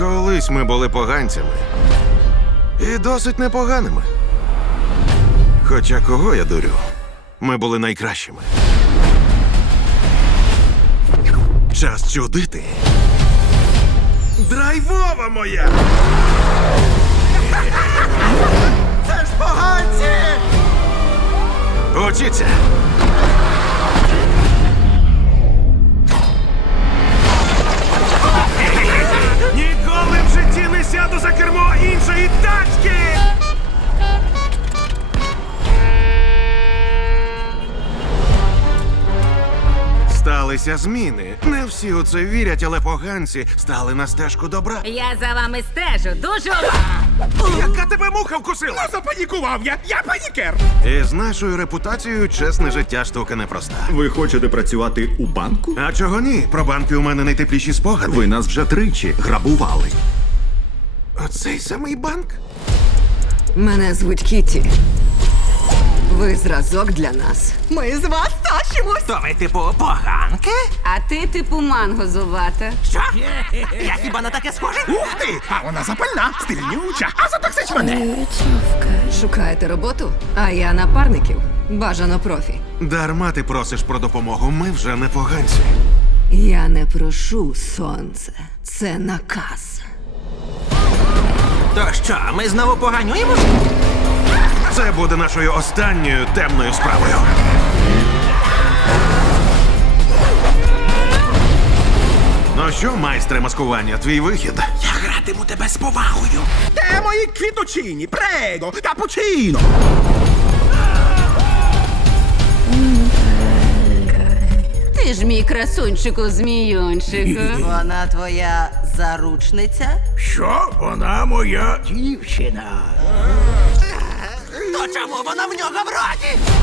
Колись ми були поганцями і досить непоганими. Хоча кого я дурю, ми були найкращими. Час чудити. Драйвова моя! Це ж поганці! Учіться! сталися зміни. Не всі у це вірять, але поганці стали на стежку добра. Я за вами стежу дуже. Яка тебе муха вкусила? Ну, запанікував я! Я панікер! І з нашою репутацією чесне життя штука непроста. Ви хочете працювати у банку? А чого ні? Про банки у мене найтепліші спогади. Ви нас вже тричі грабували. Оцей самий банк? Мене звуть Кіті. Ви зразок для нас. Ми з вас тащимось. То ви, типу, поганки? А ти, типу, мангозувата. Що? Я хіба на таке схожа? Ух ти! А вона запальна, стильнюча, а затоксич мене. Шукаєте роботу? А я напарників. Бажано профі. Дарма ти просиш про допомогу. Ми вже не поганці. Я не прошу сонце. Це наказ. То що, ми знову поганюємо? Це буде нашою останньою темною справою. Ну що, майстре маскування, твій вихід? Я гратиму тебе з повагою. Де мої квіточині, прего, капучино? Ти ж мій красунчику, зміюнчику. Вона твоя заручниця? Що вона моя дівчина? Що вона в нього в роті?